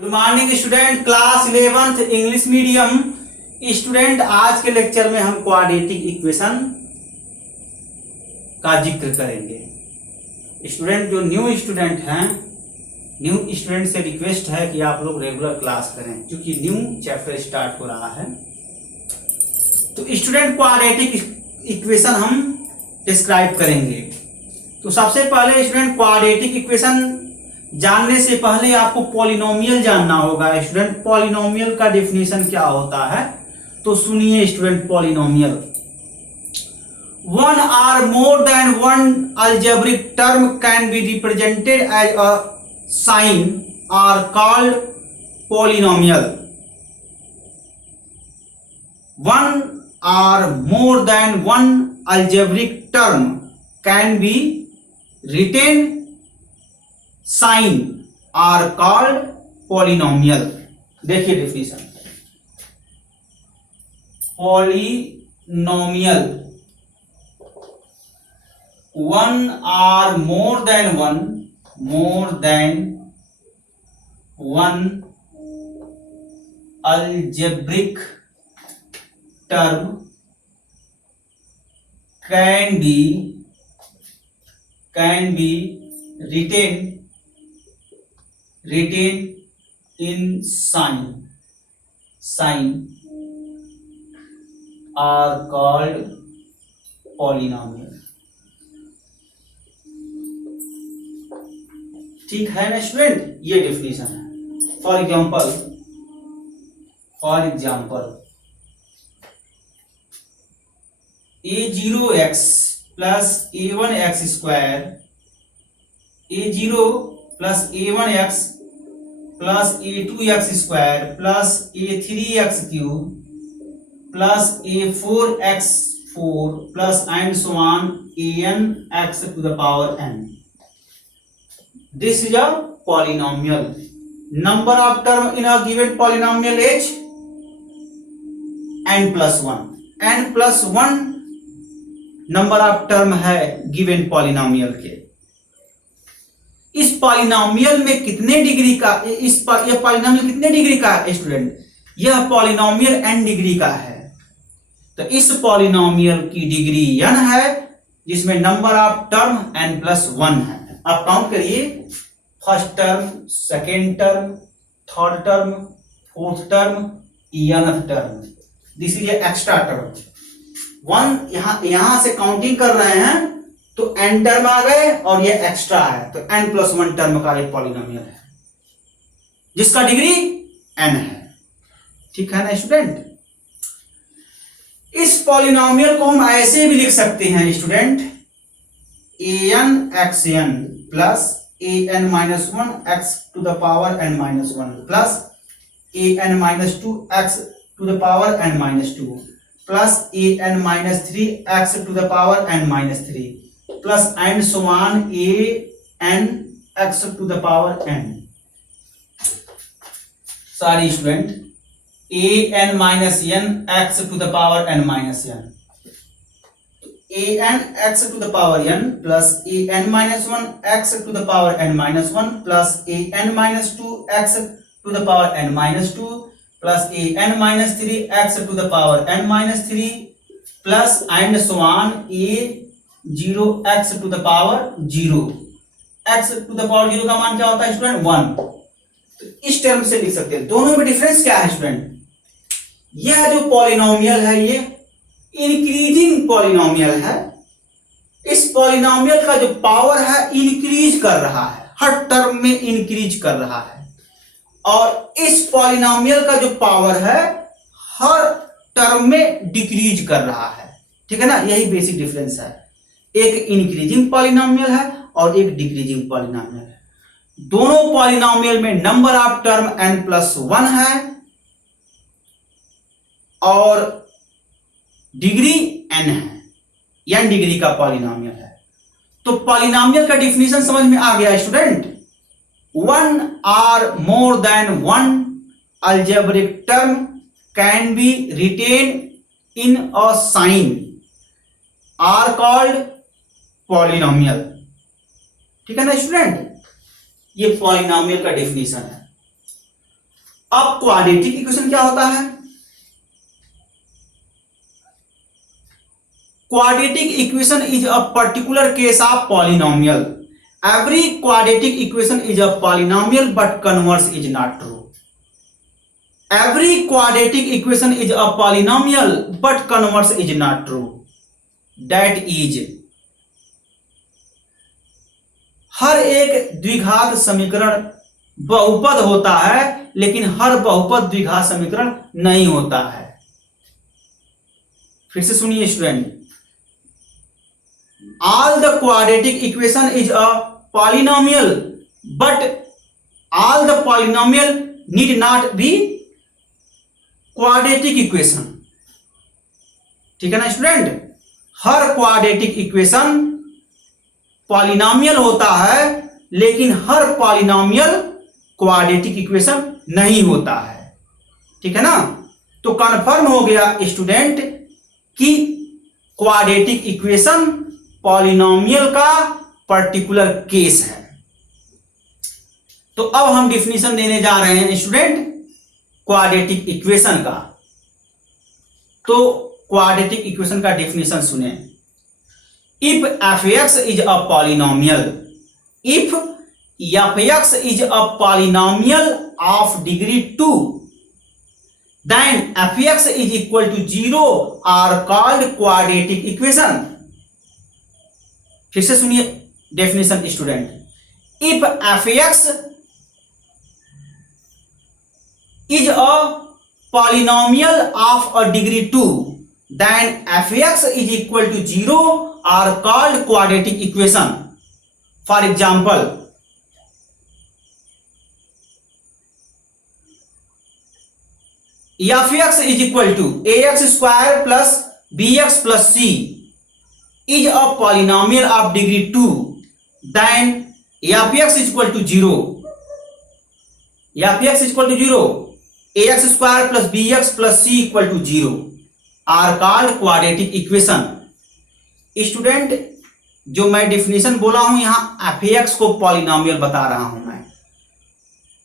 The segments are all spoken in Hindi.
Good morning student, class 11th English medium student. आज के लेक्चर में हम क्वाड्रेटिक इक्वेशन का जिक्र करेंगे। स्टूडेंट जो न्यू स्टूडेंट हैं, न्यू स्टूडेंट से रिक्वेस्ट है कि आप लोग रेगुलर क्लास करें क्योंकि न्यू चैप्टर स्टार्ट हो रहा है। तो स्टूडेंट क्वाड्रेटिक इक्वेशन हम डिस्क्राइब करेंगे। तो सबसे पहले स्टूडेंट क्वाड्रेटिक इक्वेशन जानने से पहले आपको पॉलिनोमियल जानना होगा। स्टूडेंट पॉलिनोमियल का डेफिनेशन क्या होता है तो सुनिए student. Polynomial one or more than one algebraic term can be represented as a sign are called polynomial. One or more than one algebraic term can be written sign are called polynomial. देखिए definition, polynomial one or more than one algebraic term can be written in sign are called polynomial। ठीक है ना स्टूडेंट, ये डेफिनेशन है। For example a0x plus a1x square, a0 plus a1x plus a2x square plus a3x cube plus a4x4 plus and so on anx to the power n। This is a polynomial. Number of term in a given polynomial is n plus one number of term है गिवन पॉलिनोमियल के। इस पॉलिनोमियल में कितने डिग्री का, यह पॉलिनोमियल कितने डिग्री का है स्टूडेंट? यह पॉलिनोमियल n डिग्री का है। तो इस पॉलिनोमियल की डिग्री n है जिसमें number of term n plus वन है। आप काउंट करिए, first term, second term, third term, fourth term, nth term. This is extra term. One यहां से काउंटिंग कर रहे हैं तो n टर्म आ गए और ये एक्स्ट्रा है, तो n प्लस वन टर्म का एक पॉलिनोमियल है जिसका डिग्री n है। ठीक है ना स्टूडेंट? इस पॉलिनोमियल को हम ऐसे भी लिख सकते हैं student, an(xn) plus an minus one x to the power n minus one plus an minus two x to the power n minus two plus an minus three x to the power n minus three plus and so on anx to the power n। Sorry student, an minus n x to the power n minus n, anx to the power n plus an minus one x to the power n minus one plus an minus two x to the power n minus two plus an minus three x to the power n minus three plus and so on zero x to the power zero. X to the power zero का मान क्या होता है स्टूडेंट? वन। तो इस टर्म से लिख सकते हैं। दोनों में डिफरेंस क्या है स्टूडेंट? यह जो पॉलिनोमियल है ये इंक्रीजिंग पॉलिनोमियल है। इस पॉलिनोमियल का जो पावर है इंक्रीज कर रहा है, हर टर्म में इंक्रीज कर रहा है, और इस पॉलिनोमियल का जो पावर है हर टर्म में डिक्रीज कर रहा है। ठीक है ना? यही बेसिक डिफरेंस है। एक इंक्रीजिंग पॉलिनोमियल है और एक डिक्रीजिंग पॉलिनोमियल है। दोनों पॉलिनोमियल में number of term n plus वन है और डिग्री n है, n डिग्री का पॉलिनोमियल है। तो पॉलिनोमियल का डिफिनेशन समझ में आ गया स्टूडेंट। One or more than one algebraic term can be written in a sign are called polynomial. ठीक है ना स्टूडेंट? ये पॉलिनोमियल का डेफिनेशन है। अब क्वाड्रेटिक इक्वेशन क्या होता है? Quadratic equation is a particular case of polynomial. Every quadratic equation is a polynomial, but converse is not true. Every quadratic equation is a polynomial, but converse is not true. That is, हर एक द्विघात समीकरण बहुपद होता है, लेकिन हर बहुपद द्विघात समीकरण नहीं होता है। फिर से सुनिए student, all the quadratic equation is a polynomial, but all the polynomial need not be quadratic equation। ठीक है ना स्टूडेंट, हर क्वाड्रेटिक इक्वेशन पॉलिनोमियल होता है, लेकिन हर पॉलिनोमियल क्वाड्रेटिक इक्वेशन नहीं होता है। ठीक है ना, तो कंफर्म हो गया स्टूडेंट कि क्वाड्रेटिक इक्वेशन पॉलिनोमियल का पर्टिकुलर केस है। तो अब हम डिफिनीशन देने जा रहे हैं स्टूडेंट क्वाड्रेटिक इक्वेशन का। तो क्वाड्रेटिक इक्वेशन का डिफिनीशन सुने। If f(x) is a polynomial, if f(x) is a polynomial of degree 2, then f(x) is equal to 0 are called quadratic equation. फिर से सुनिए definition student, if f(x) is a polynomial of a degree 2, then f(x) is equal to 0 are called quadratic equation. For example, f(x) is equal to ax square plus bx plus c is a polynomial of degree 2, then f(x) is equal to 0, f(x) is equal to 0, ax square plus bx plus c equal to 0 are called quadratic equation। Student, जो मैं डिफिनेशन बोला हूं यहां f(x) को पॉलिनोमियल बता रहा हूं मैं,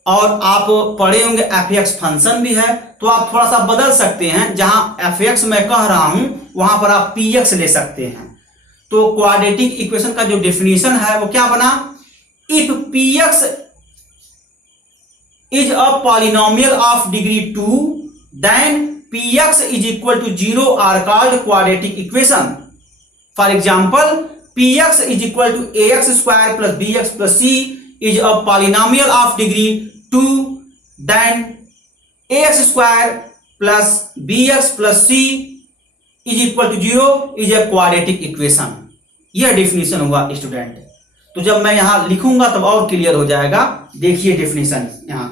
और आप पढ़े होंगे f(x) फंक्शन भी है, तो आप थोड़ा सा बदल सकते हैं। जहां f(x) मैं कह रहा हूं वहां पर आप px ले सकते हैं। तो क्वाड्रेटिक इक्वेशन का जो डिफिनेशन है वो क्या बना, if px is a polynomial of degree 2, then px is equal to 0 are called quadratic equation। For example, px is equal to ax square plus bx plus c is a polynomial of degree 2, then ax square plus bx plus c is equal to 0 is a quadratic equation। यह डिफिनेशन हुआ स्टूडेंट। तो जब मैं यहां लिखूंगा तब और क्लियर हो जाएगा। देखिए डिफिनेशन यहां,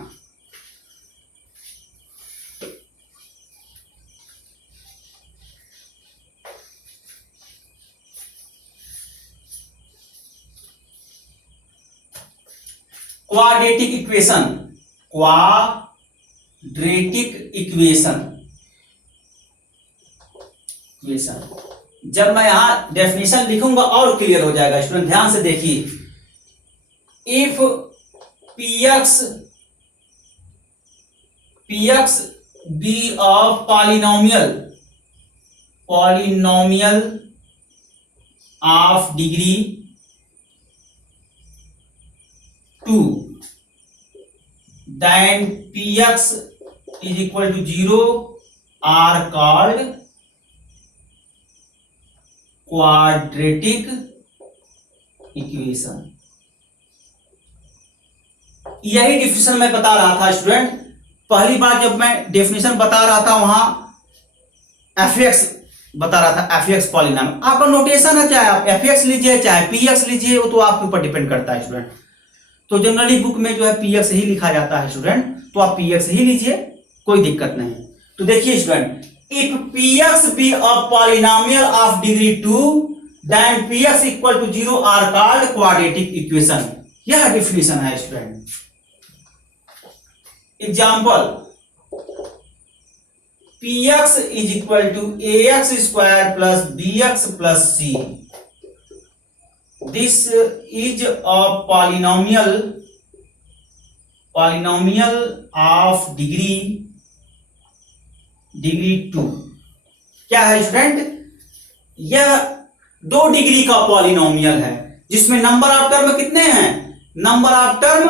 क्वाड्रेटिक इक्वेशन, क्वाड्रेटिक इक्वेशन, जब मैं यहां डेफिनेशन लिखूंगा और क्लियर हो जाएगा स्टूडेंट। ध्यान से देखिए, if px be a polynomial of degree 2, then px is equal to 0 are called quadratic equation। यही डिफिनेशन मैं बता रहा था स्टूडेंट। पहली बार जब मैं डेफिनेशन बता रहा था वहां f(x) बता रहा था, f(x) पॉलिनोमियल। आपका नोटेशन है, चाहे आप f(x) लीजिए चाहे px लीजिए, वो तो आपके ऊपर डिपेंड करता है स्टूडेंट। तो जनरली बुक में जो है px ही लिखा जाता है स्टूडेंट, तो आप px ही लीजिए, कोई दिक्कत नहीं। तो देखिए student, if px be a polynomial of degree 2, then px equal to 0 are called quadratic equation. यह डिफिनेशन है student. Example, px is equal to ax square plus bx plus c। This is a polynomial polynomial of degree 2। क्या है स्टूडेंट? यह 2 डिग्री का पॉलिनोमियल है जिसमें नंबर ऑफ टर्म कितने हैं? नंबर ऑफ टर्म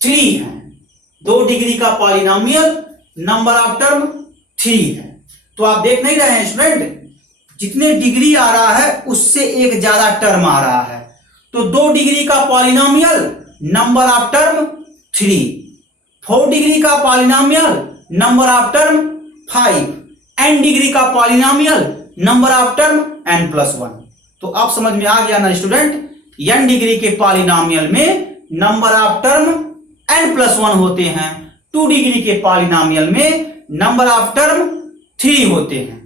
3 है। 2 डिग्री का पॉलिनोमियल, नंबर ऑफ टर्म 3 है। तो आप देख नहीं रहे हैं स्टूडेंट, जितने डिग्री आ रहा है उससे एक ज्यादा टर्म आ रहा है। तो 2 डिग्री का polynomial, number of term 3। 4 degree का polynomial, number of term 5। n degree का polynomial, number of term n+1। तो अब समझ में आ गया ना स्टूडेंट, n डिग्री के पॉलिनोमियल में नंबर ऑफ टर्म n+1 होते हैं, 2 डिग्री के पॉलिनोमियल में नंबर ऑफ टर्म 3 होते हैं।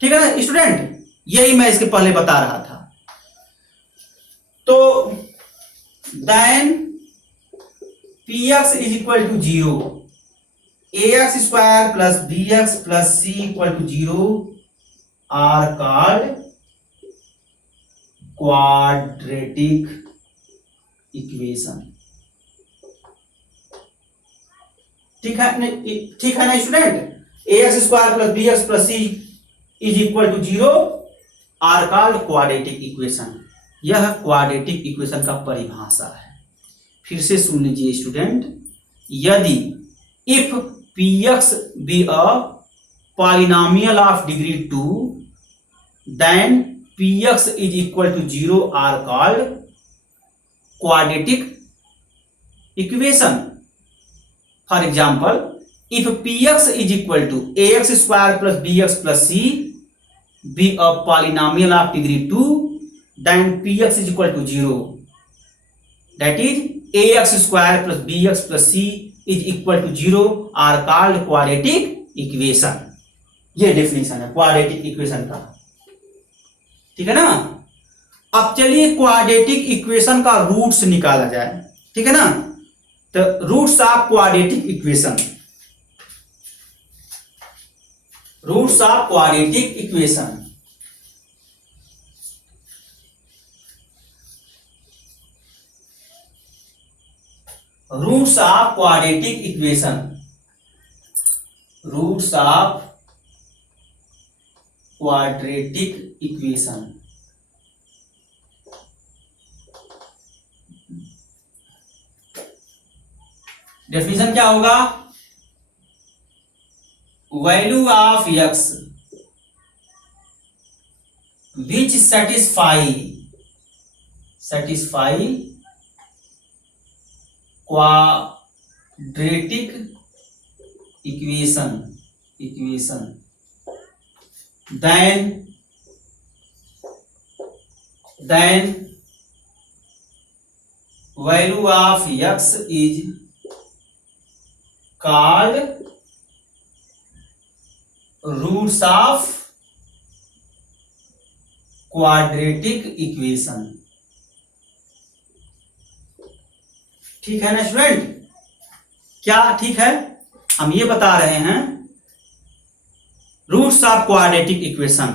ठीक है ना स्टूडेंट, यही मैं इसके पहले बता रहा था। तो then px is equal to 0, ax² plus bx plus c equal to 0 are called quadratic equation. ठीक है ना student? ax² plus bx plus c is equal to 0 are called quadratic equation. यह क्वाड्रेटिक इक्वेशन का परिभाषा है। फिर से सुन लीजिए स्टूडेंट, यदि if px be a polynomial of degree 2 then px is equal to 0 are called quadratic equation. For example, if px is equal to ax square plus bx plus c be a polynomial of degree 2 then px is equal to 0, that is ax square plus bx plus c is equal to 0 are called quadratic equation. ये डेफिनेशन है क्वाड्रेटिक इक्वेशन का। ठीक है ना? अब चलिए क्वाड्रेटिक इक्वेशन का रूट्स निकाला जाए। ठीक है ना? तो roots of quadratic equation, roots of quadratic equation. Roots of quadratic equation, roots of quadratic equation. Definition क्या होगा? Value of x which satisfy quadratic equation then value of x is called roots of quadratic equation। ठीक है ना स्टूडेंट? क्या ठीक है? हम ये बता रहे हैं roots of quadratic equation,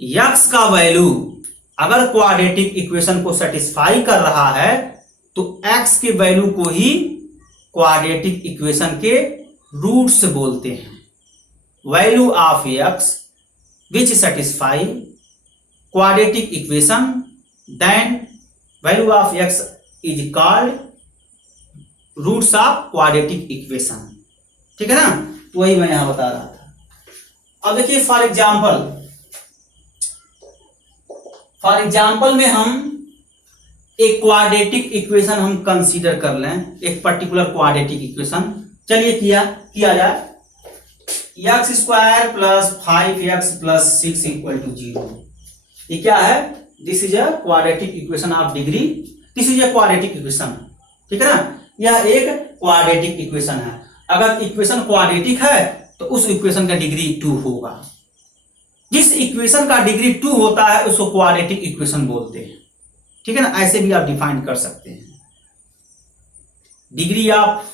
x का वैल्यू अगर क्वाड्रेटिक इक्वेशन को सेटिस्फाई कर रहा है तो x के वैल्यू को ही क्वाड्रेटिक इक्वेशन के रूट्स बोलते हैं। Value of x which satisfy quadratic equation then value of x is called roots of quadratic equation. ठीक है ना? तो वही मैं यहां बता रहा था। अब देखिए फॉर एग्जाम्पल में हम एक क्वाड्रेटिक इक्वेशन हम कंसीडर कर लें, एक पर्टिकुलर क्वाड्रेटिक इक्वेशन। चलिए किया जाए। x² plus 5x plus 6 equal to 0। ये क्या है? This is a quadratic equation of degree, this is a quadratic equation. ठीक है ना? यह एक क्वाड्रेटिक इक्वेशन है। अगर इक्वेशन क्वाड्रेटिक है तो उस इक्वेशन का डिग्री 2 होगा। जिस इक्वेशन का डिग्री 2 होता है उसको क्वाड्रेटिक इक्वेशन बोलते हैं। ठीक है ना? ऐसे भी आप डिफाइन कर सकते हैं। Degree of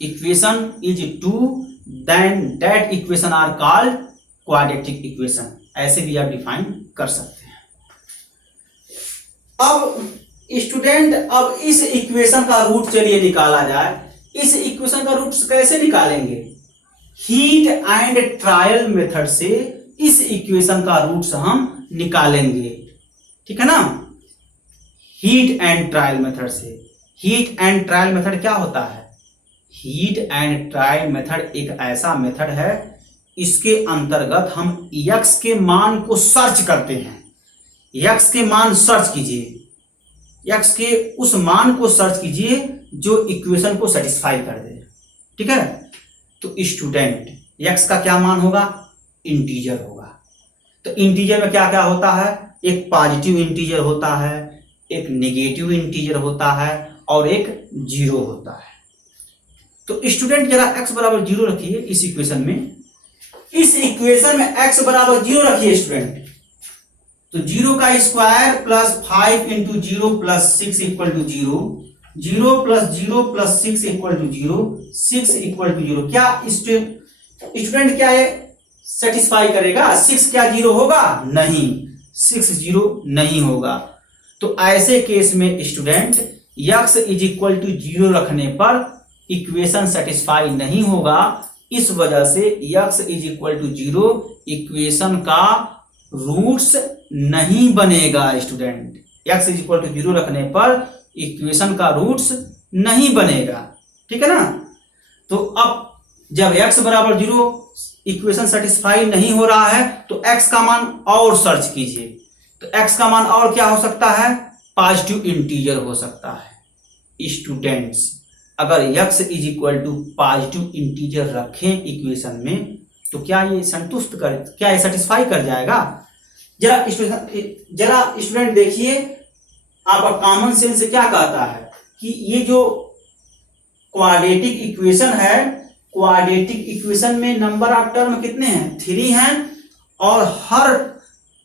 equation is 2 then that equation are called quadratic equation. ऐसे भी आप डिफाइन कर सकते हैं। अब स्टूडेंट अब इस इक्वेशन का रूट चलिए निकाला जाए। इस इक्वेशन का रूट कैसे निकालेंगे? हीट एंड ट्रायल मेथड से इस इक्वेशन का रूट्स हम निकालेंगे, ठीक है ना। हीट एंड ट्रायल मेथड से। हीट एंड ट्रायल मेथड क्या होता है? हीट एंड ट्रायल मेथड एक ऐसा मेथड है, इसके अंतर्गत हम यक्स के मान को सर्च करते हैं। यक्स के मान सर्च कीजिए, यक्स के उस मान को सर्च कीजिए जो इक्वेशन को सेटिस्फाई कर दे, ठीक है। तो स्टूडेंट यक्स का क्या मान होगा? इंटीजर होगा। तो इंटीजर में क्या क्या होता है? एक पॉजिटिव इंटीजर होता है, एक नेगेटिव इंटीजर होता है और एक जीरो होता है। तो स्टूडेंट जरा x बराबर जीरो रखिए इस इक्वेशन में। इस इक्वेशन में x बराबर जीरो रखिए स्टूडेंट। तो जीरो का square plus 5 into zero plus 6 equal to zero, zero plus 6 equal to zero, 6 equal to zero. क्या स्टूडेंट क्या है सेटिस्फाई करेगा? 6 क्या जीरो होगा? नहीं, 6 जीरो नहीं होगा। तो ऐसे केस में student x is equal to zero रखने पर इक्वेशन सेटिस्फाई नहीं होगा। इस वजह से x is equal to zero equation का रूट्स नहीं बनेगा। Student x is equal to zero रखने पर इक्वेशन का रूट्स नहीं बनेगा, ठीक है ना। तो अब जब x बराबर जीरो इक्वेशन सेटिस्फाई नहीं हो रहा है तो x का मान और सर्च कीजिए। तो x का मान और क्या हो सकता है? पॉजिटिव इंटीजर हो सकता है। स्टूडेंट्स अगर x is equal to positive integer रखें इक्वेशन में तो क्या ये संतुष्ट कर, क्या ये सेटिस्फाई कर जाएगा? जरा स्टूडेंट देखिए, आपका कॉमन सेंस क्या कहता है कि ये जो क्वाड्रेटिक इक्वेशन है, क्वाड्रेटिक इक्वेशन में नंबर ऑफ टर्म कितने हैं? 3 हैं और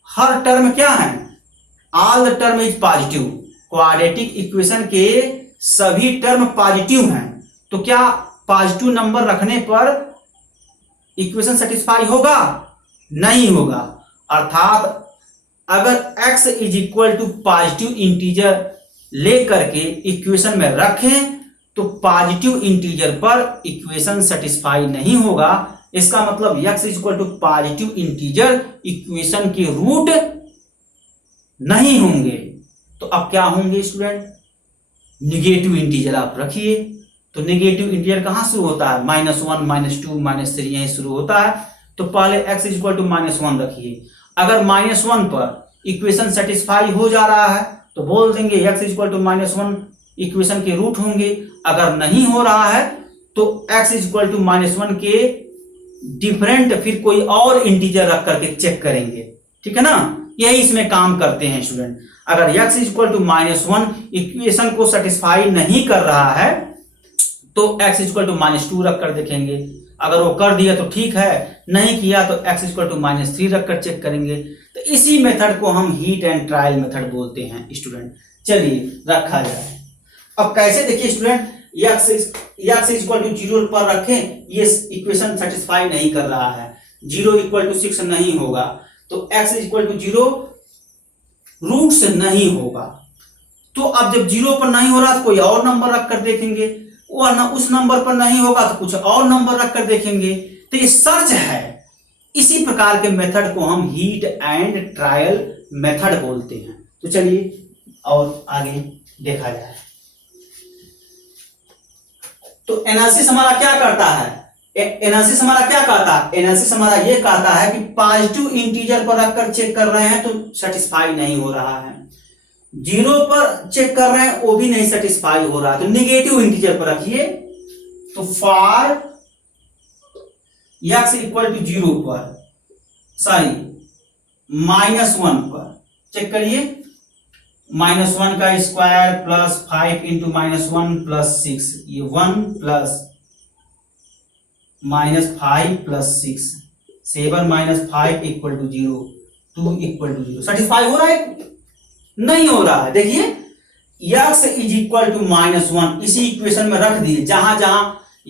हर टर्म क्या है? All the term is positive. Quadratic equation के सभी टर्म पॉजिटिव हैं। तो क्या पॉजिटिव नंबर रखने पर इक्वेशन सेटिस्फाई होगा? नहीं होगा। अर्थात अगर x is equal to positive integer लेकर के इक्वेशन में रखें तो पॉजिटिव इंटीजर पर इक्वेशन सेटिस्फाई नहीं होगा। इसका मतलब x is equal to positive integer equation के रूट नहीं होंगे। तो अब क्या होंगे स्टूडेंट? निगेटिव इंटीजर आप रखिए। तो निगेटिव इंटीजर कहां शुरू होता है? -1, -2, -3 यहीं शुरू होता है। तो पहले x इज इक्वल टू -1 रखिए। अगर -1 पर इक्वेशन सेटिस्फाई हो जा रहा है तो बोल देंगे x is equal to -1 equation के रूट होंगे। अगर नहीं हो रहा है तो x इज इक्वल टू -1 के डिफरेंट फिर कोई और इंटीजर रख करके चेक करेंगे, ठीक है ना। यही इसमें काम करते हैं स्टूडेंट। अगर x is equal to -1 equation को सेटिस्फाई नहीं कर रहा है तो x इज इक्वल टू -2 रख कर देखेंगे। अगर वो कर दिया तो ठीक है, नहीं किया तो x इज इक्वल टू -3 रख कर चेक करेंगे। तो इसी मेथड को हम हीट एंड ट्रायल मेथड बोलते हैं स्टूडेंट। चलिए रखा जाए। अब कैसे देखिए student, x is equal to 0 पर रखें, ये इक्वेशन सेटिस्फाई नहीं कर रहा है। 0 इक्वल टू 6 नहीं होगा तो x is equal to 0 root से नहीं होगा। तो अब जब 0 पर नहीं हो रहा तो कोई और नंबर रख कर देखेंगे, वरना उस नंबर पर नहीं होगा तो कुछ और नंबर रख कर देखेंगे। तो ये सर्च है। इसी प्रकार के मेथड को हम हीट एंड ट्रायल मेथड बोलते हैं। तो चलिए और आगे देखा जाए। तो एनालिसिस हमारा क्या करता है? एनालिसिस हमारा क्या कहता है? एनालिसिस हमारा ये कहता है कि पॉजिटिव इंटीजर पर रखकर चेक कर रहे हैं तो सेटिस्फाई नहीं हो रहा है, 0 पर चेक कर रहे हैं वो भी नहीं सेटिस्फाई हो रहा है तो निगेटिव इंटीजर पर रखिए। तो फॉर x इक्वल टू 0 पर, सॉरी -1 पर चेक करिए। -1 का स्क्वायर प्लस 5 इंटू -1 प्लस 6, ये 1 plus -5 plus 6, 7 - 5 equal to 0, 2 equal to 0। Satisfy हो रहा है? नहीं हो रहा है। देखिए x इज इक्वल टू -1 इसी इक्वेशन में रख दिए। जहां जहां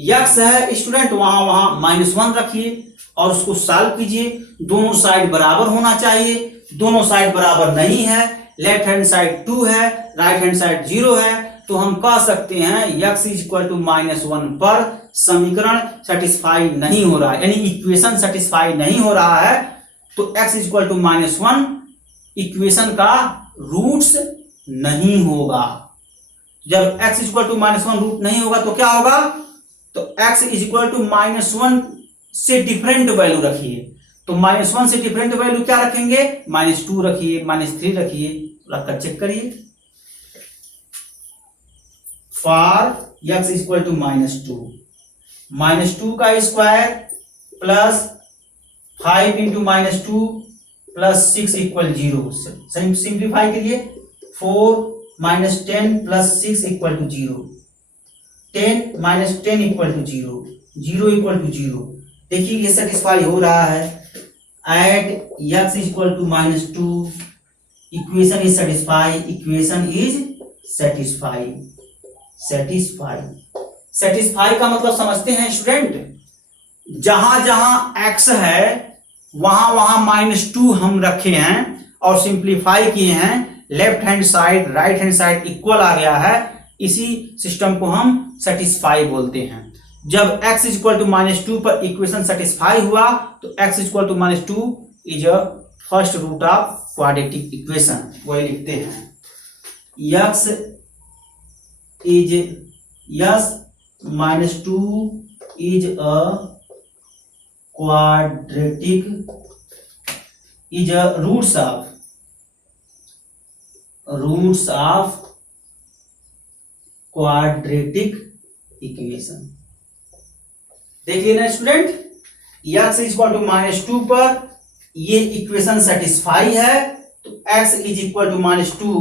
x है स्टूडेंट वहां वहां -1 रखिए और उसको सॉल्व कीजिए। दोनों साइड बराबर होना चाहिए, दोनों साइड बराबर नहीं है लेफ्ट हैंड साइड 2 है, राइट हैंड साइड 0 है, तो हम कह सकते हैं x इक्वल टू -1 पर समीकरण सेटिस्फाई नहीं हो रहा है, यानी इक्वेशन सेटिस्फाई नहीं हो रहा है। तो x इक्वल टू -1 इक्वेशन का रूट्स नहीं होगा। जब x इक्वल टू -1 रूट नहीं होगा तो क्या होगा, तो x इक्वल टू -1 से डिफरेंट वैल्यू रखिए। तो -1 से डिफरेंट वैल्यू क्या रखेंगे, -2 रखिए, -3 रखिए, रखकर चेक करिए। फॉर x इक्वल टू -2, -2 का square plus 5 into -2 plus 6 equal 0। Simplify करिए, 4 -10 plus 6 equal to 0, 10 -10 equal to 0, 0 equal to 0। देखिए ये सेटिस्फाई हो रहा है। At x equal to -2 equation is satisfy, equation is satisfy. Satisfy का मतलब समझते हैं स्टूडेंट, जहां जहां x है वहां वहां -2 हम रखे हैं और सिंप्लीफाई किए हैं, left hand side right hand side equal आ गया है, इसी सिस्टम को हम सेटिस्फाई बोलते हैं। जब x इक्वल टू -2 पर इक्वेशन सेटिस्फाई हुआ तो x equal to -2 is a first root of quadratic equation. वही लिखते हैं, x is -2 is a quadratic, is a roots of quadratic equation. देखिए ना स्टूडेंट, x इक्वल टू -2 पर ये इक्वेशन सेटिस्फाई है, तो x is equal to -2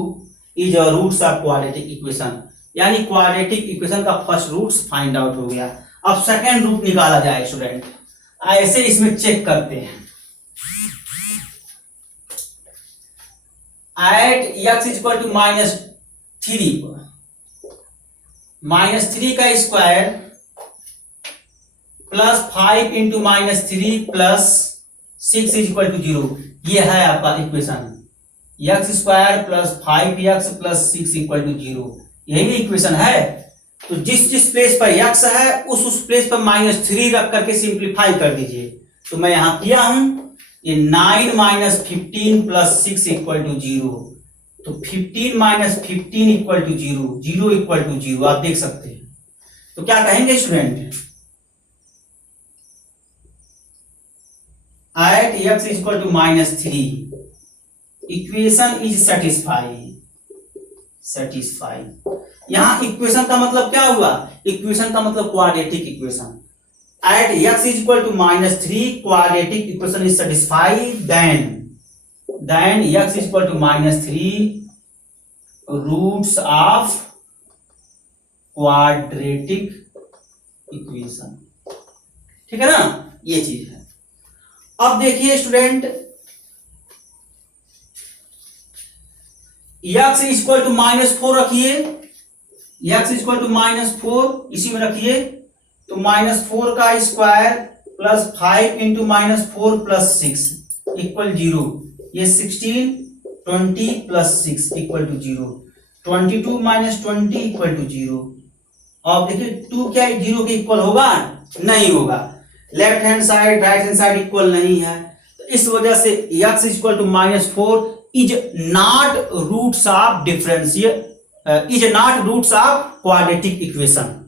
is a roots of quadratic equation, यानी क्वाड्रेटिक इक्वेशन का फर्स्ट रूट्स फाइंड आउट हो गया। अब सेकेंड रूट निकाला जाए स्टूडेंट, ऐसे इसमें चेक करते हैं। एट x इक्वल टू -3 पर -3 का square plus 5 into -3 plus 6 equal to 0, ये है आपका equation. x square plus 5x plus 6 equal to 0, यही इक्वेशन है। तो जिस जिस प्लेस पर x है उस प्लेस पर -3 रख करके सिंप्लीफाई कर दीजिए। तो मैं यहां किया हूं, ये 9 - 15 प्लस 6 इक्वल टू 0, तो 15 - 15 इक्वल टू 0, 0 इक्वल टू 0, आप देख सकते हैं। तो क्या कहेंगे student, at x equal to -3 equation is satisfy. यहां इक्वेशन का मतलब क्या हुआ, इक्वेशन का मतलब quadratic equation. At x equal to -3 quadratic equation is satisfy, then x equal to -3 roots of quadratic equation. ठीक है ना, ये चीज है। अब देखिए स्टूडेंट, x इक्वल टू -4 रखिए, x इक्वल टू -4 इसी में रखिए, तो -4 का square plus 5 into -4 plus 6 equal 0, ये 16, 20 plus 6 equal to 0, 22 - 20 equal to 0। अब देखिए 2 क्या 0 के इक्वल होगा, नहीं होगा। Left hand side right hand side equal नहीं है, तो इस वजह से x equal to -4 is not roots of differential, is not roots of quadratic equation.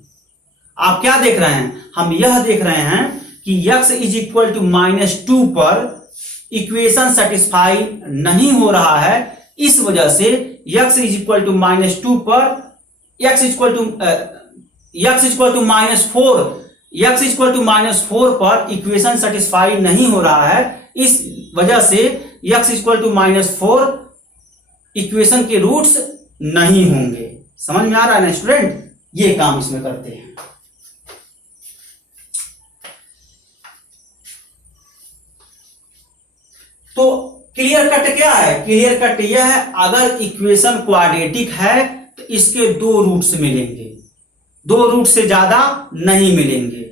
आप क्या देख रहे हैं, हम यह देख रहे हैं कि x इज इक्वल टू -2 पर इक्वेशन सेटिस्फाई नहीं हो रहा है, इस वजह से x इज इक्वल टू -2 पर x इक्वल टू -4 पर इक्वेशन सेटिस्फाई नहीं हो रहा है, इस वजह से x इक्वल टू -4 इक्वेशन के रूट्स नहीं होंगे। समझ में आ रहा है ना स्टूडेंट, ये काम इसमें करते हैं। तो क्लियर कट क्या है, क्लियर कट यह है, अगर इक्वेशन क्वाड्रेटिक है तो इसके 2 रूट्स मिलेंगे, 2 रूट से ज्यादा नहीं मिलेंगे।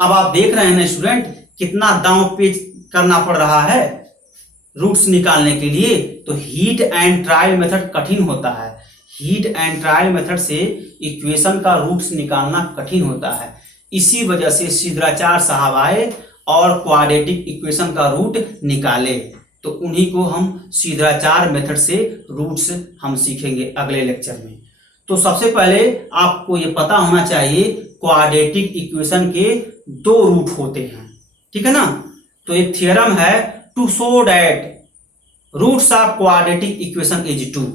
अब आप देख रहे हैं ना स्टूडेंट, कितना दांव पेच करना पड़ रहा है रूट्स निकालने के लिए। तो हीट एंड ट्रायल मेथड कठिन होता है। हीट एंड ट्रायल मेथड से इक्वेशन का रूट्स निकालना कठिन होता है। इसी वजह से छिद्राचार साहब आए और क्वाड्रेटिक इक्वेशन का रूट निकाले। तो उन्हीं को हम छिद्राचार मेथड से रूट्स हम सीखेंगे अगले लेक्चर में। तो सबसे पहले आपको ये पता होना चाहिए क्वाड्रेटिक इक्वेशन के दो रूट होते हैं, ठीक है ना। तो एक थ्योरम है to show that roots of quadratic equation is 2।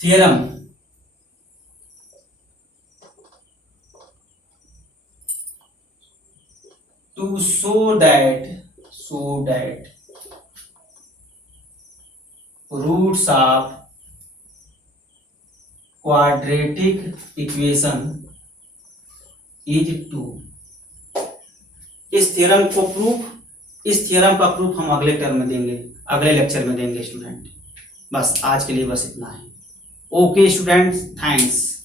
Theorem to show that roots of quadratic equation is 2। इस थ्योरम का प्रूफ हम अगले टर्म में देंगे, अगले लेक्चर में देंगे स्टूडेंट। बस आज के लिए बस इतना है। Okay students, thanks.